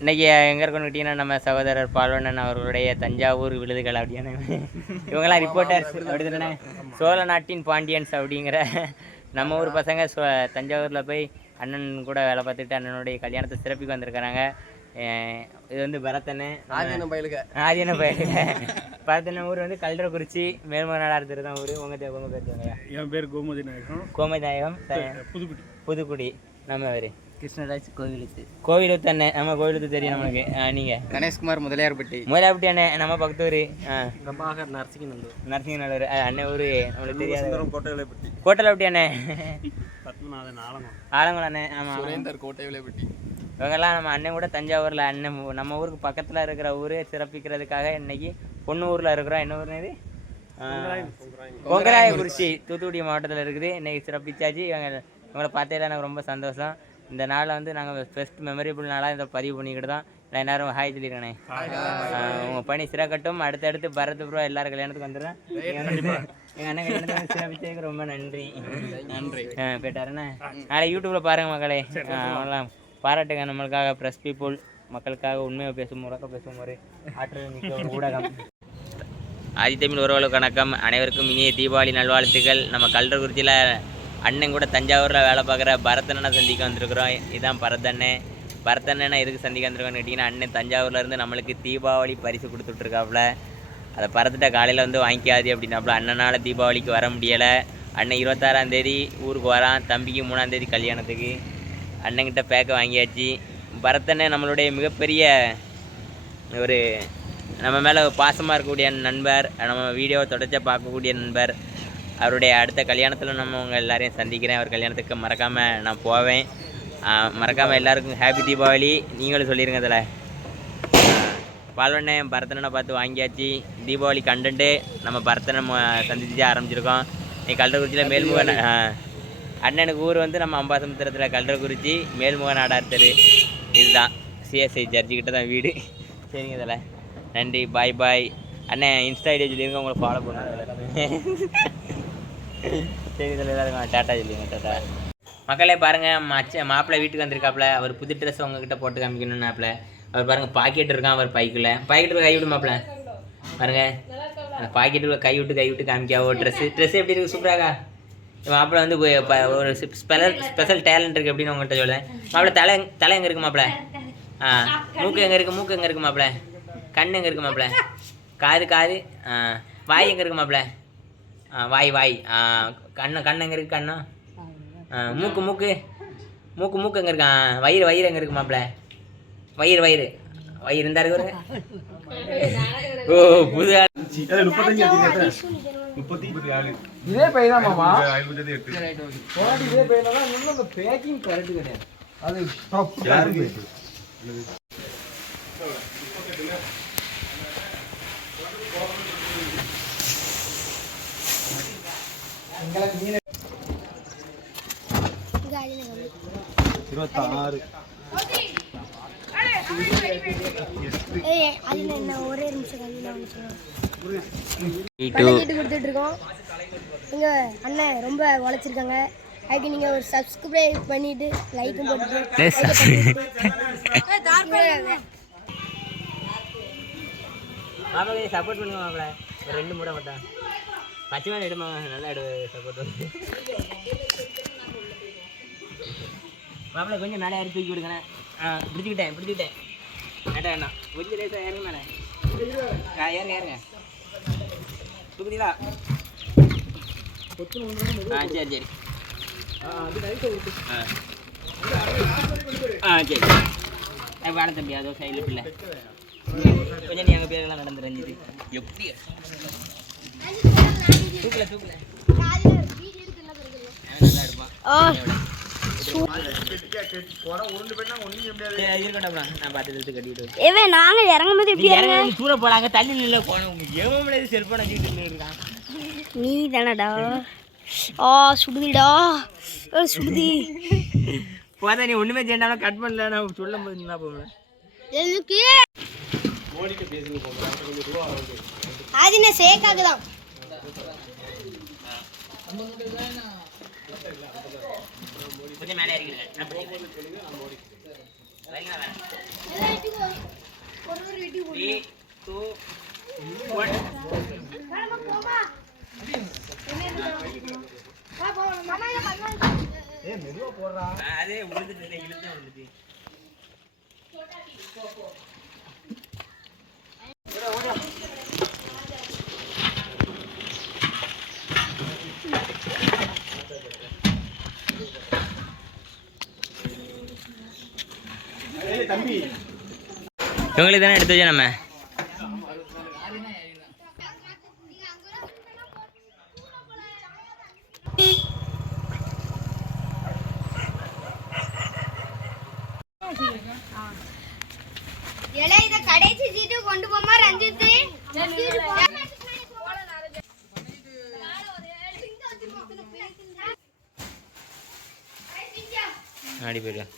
இன்னைக்கு எங்கே இருக்கணும்னு கேட்டிங்கன்னா நம்ம சகோதரர் பால்வண்ணன் அவர்களுடைய தஞ்சாவூர் விழுதுகள் அப்படியான இவங்கெல்லாம் ரிப்போர்ட்டர்ஸ் அப்படி தானே சோழ நாட்டின் பாண்டியன்ஸ் அப்படிங்கிற நம்ம ஊர் பசங்க சோ தஞ்சாவூரில் போய் அண்ணன் கூட வேலை பார்த்துட்டு அண்ணனுடைய கல்யாணத்தை சிறப்பிக்கு வந்திருக்கிறாங்க. இது வந்து பரத்தனை பயிலுக. ஆதியான பயிலுங்க பரத்தன ஊர் வந்து கல்றக்குறிச்சி மேல்மநாடார் திரு தான் ஊர் உங்கள் உங்கள் பேர் என் பேர் கோமதி நாயகம். கோமநாயகம் புதுக்குடி. புதுக்குடி. நம்ம பேர் கிருஷ்ணராஜ் கோவிலுக்கு. கோவிலுத்து அண்ணன் நம்ம கோவிலுத்து தெரியும் நம்மளுக்கு ஆ, நீங்க. கணேஷ்குமார் முதலியார்பட்டி. முதலாப்பட்டி அண்ணன் நம்ம பக்கத்து ஊர் ஆ. பிரபாகர் நரசிங்கநல்லூர். நரசிங்கநல்லூர். ஆ, அண்ணன் ஊர். நம்மளுக்கு தெரியாது கோட்டையிலப்பட்டி கோட்டலாப்பட்டி அண்ணன் பத்மநாதன் ஆலமம் ஆலங்குளம் அண்ணன் ஆமாம் சுரேந்தர் கோட்டைவிலைப்பட்டி இவங்கெல்லாம் நம்ம அண்ணன் கூட தஞ்சாவூரில் அண்ணன் நம்ம ஊருக்கு பக்கத்தில் இருக்கிற ஊர் சிறப்பிக்கிறதுக்காக இன்னைக்கு பொண்ணு ஊரில் இருக்கிறோம். என்ன ஊர்னு இது? பொங்கராயக்குறிச்சி தூத்துக்குடி மாவட்டத்தில் இருக்குது. இன்னைக்கு சிறப்பிச்சாச்சு. இவங்க இவங்களை பார்த்ததில் எனக்கு ரொம்ப சந்தோஷம். இந்த நாளை வந்து நாங்கள் பெஸ்ட் மெமரபிள் நாளாக இதை பதிவு பண்ணிக்கிட்டு தான் நான் எல்லாரும் ஹாய் சொல்லியிருக்கேனே உங்கள் பணி சிறக்கட்டும். அடுத்தடுத்து பரத் ப்ரோ எல்லாரும் கல்யாணத்துக்கு வந்துடுறேன். எங்கள் அண்ணன் கல்யாணத்துக்கு சிறப்பிச்சதுக்கு ரொம்ப நன்றி. நன்றி. போயிட்டாருண்ணே? நாளை யூடியூப்பில் பாருங்க மக்களே. அவங்களாம் பாராட்டுங்க நம்மளுக்காக. ப்ரெஸ் பீப்புள் மக்களுக்காக உண்மையை பேசும் முறக்க பேசும் ஒரு ஆற்றல் மிக்க ஒரு ஊடகம். ஆதித்தமிழ் உறவுகளுக்கு வணக்கம். அனைவருக்கும் இனிய தீபாவளி நல்வாழ்த்துக்கள். நம்ம கல்றகுறிச்சியில் அண்ணன் கூட தஞ்சாவூரில் வேலை பார்க்குற பரதண்ணனை சந்திக்க வந்திருக்கிறோம். இதுதான் பரதண்ணே. பரதண்ணனை எதுக்கு சந்திக்க வந்திருக்கோம்னு கேட்டிங்கன்னா அண்ணன் தஞ்சாவூர்லேருந்து நம்மளுக்கு தீபாவளி பரிசு கொடுத்துட்ருக்காப்புல. அதை பரத்துட்ட காலையில் வந்து வாங்கிக்காது அப்படின்னாப்புல அண்ணனால் தீபாவளிக்கு வர முடியலை. அண்ணன் இருபத்தாறாம் தேதி ஊருக்கு வரான் தம்பிக்கு மூணாம் தேதி கல்யாணத்துக்கு. அண்ணன்கிட்ட பேக்கை வாங்கியாச்சு. பரத்தண்ணே நம்மளுடைய மிகப்பெரிய ஒரு நம்ம மேலே பாசமாக இருக்கக்கூடிய நண்பர் நம்ம வீடியோவை தொடர்ச்சியாக பார்க்கக்கூடிய நண்பர். அவருடைய அடுத்த கல்யாணத்தில் நம்ம உங்கள் எல்லாரையும் சந்திக்கிறேன். அவர் கல்யாணத்துக்கு மறக்காமல் நான் போவேன். மறக்காமல் எல்லாருக்கும் ஹாப்பி தீபாவளி. நீங்களும் சொல்லிடுங்க அதில் பால்வண்ணே பரதனனை பார்த்து வாங்கியாச்சு. தீபாவளி கண்டன்ட்டு நம்ம பரதனை சந்திச்சு ஆரம்பிச்சிருக்கோம். நீ கல்றக்குறிச்சியில் மேல்முக அண்ணனுக்கு ஊர் வந்து நம்ம அம்பாசமுத்திரத்தில் கல்றக்குறிச்சி மேல்முக நாடார் தெரு. இதுதான். சிஎஸ்ஐ ஜட்ஜிக்கிட்ட தான் வீடு. சரிங்க இதில் நன்றி. பாய் பாய் அண்ணன் இன்ஸ்டா ஐடியா சொல்லியிருங்க உங்களை ஃபாலோ பண்ணுங்க. சரி இதில் எல்லாருக்கும். டாட்டா சொல்லிடுங்க டாட்டா. மக்களே பாருங்கள் மச்ச மாப்பிள்ளை வீட்டுக்கு வந்திருக்காப்புல. அவர் புது ட்ரெஸ் உங்ககிட்ட போட்டு காமிக்கணும்னாப்புல. அவர் பாருங்கள் பாக்கெட் இருக்கான் அவர் பைக்கில். பாக்கெட்டில் கை விடு மாப்பிள்ள. அந்த பாக்கெட்டுக்குள்ள கை விட்டு கை விட்டு காமிக்காவோ ட்ரெஸ்ஸு ட்ரெஸ் எப்படி இருக்கு? சூப்பராகா மாப்பிள்ள வந்து போய் ஒரு ஸ்பெஷல் ஸ்பெஷல் டேலண்ட் இருக்குது அப்படின்னு உங்கள்கிட்ட சொல்லுவேன் மாப்பிள்ள தலை தலை எங்கே இருக்கு மாப்பிள்ள? ஆ மூக்கு எங்கே இருக்குது மூக்கு எங்கே இருக்கு மாப்பிள்ள? கண் எங்கே இருக்கு மாப்பிள்ள? காது காது ஆ வாய் எங்கே இருக்கு மாப்பிள்ள? வாய் வாய். ஆ கண்ணு கண் எங்கே இருக்கு கண்ணா? மூக்கு மூக்கு. மூக்கு மூக்கு எங்கே இருக்கு? ஆ வயிறு வயிறு எங்கே இருக்கு மாப்பிள்ளை? வயிறு வயிறு. வயிறு இருந்தா இருக்கு. ஓ புது ஆள். முப்பத்தி ஆறு இதே பை தான் மாமா? ஐம்பத்தி எட்டு போராடி இதே பையில தான் இன்னும் அந்த பேக்கிங் கரெக்ட் கிடையாது. அது யாருக்கு இருபத்தாறு ஏய் அது என்ன ஒரே நிமிஷம் கழிவு நான் சொல்லுவேன் Three, two. பணக்கீட்டு கொடுத்துட்டு இருக்கோம் எங்க அண்ணன் ரொம்ப உழைச்சிருக்காங்க அதுக்கு நீங்க ஒரு சப்ஸ்கிரைப் பண்ணிட்டு லைக்கும் போட்டுட்டு சப்போர்ட் பண்ணுங்க ஒரு ரெண்டு மூடை மட்டும். பச்சை மேலே இடமா நல்லா எடு சப்போர்ட் மாப்பிள்ள கொஞ்சம் மேலே ஏறி தூக்கி விடுங்கண்ணே ஆ பிடிச்சிக்கிட்டேன் பிடிச்சிக்கிட்டேன். வேண்டாம் வேண்டாம். கொஞ்சம் லேசாக ஏறுங்க மேலே. ஆ ஏறுங்க ஏறுங்க. தூக்குதீங்களா ஆ சரி சரி. ஆ. ஆ சரி. வேலை தம்பி அதோ சைடில் பிள்ளை. கொஞ்சம் நீ எங்கள் பேரெல்லாம் நடந்து எப்படி தூக்கல தூக்கல அவன் நல்லா இருப்பான் சரி, அது இருக்கட்டும்டா. நான் பார்த்து இழுத்து கட்டிட்டு வரேன். ஏவே நாங்க இறங்கும் போது தூர போலாங்க தள்ளி நில்ல. போன உங்களுக்கு ஏமாமலே செல்போன் வச்சுக்கிட்டு நின்னு இருக்கான்? நீ தானடா ஆ சுடுதிடா. சுடுதி. போதா நீ ஒண்ணுமே செய்யண்டாலும் கட் பண்ணல நான் சொல்லும் போது நின்னா போவேன் எதுக்கு அது என்ன ஏய் மெதுவா போடுறா. அதே விழுந்துட்டு இல்லை இழுத்து விழுந்துட்டு இவங்களுக்கு தானே எடுத்து வச்சா நம்ம? கடைசி சீட்டு கொண்டு போமா ரஞ்சித்து. ஆடி போயிடுவேன்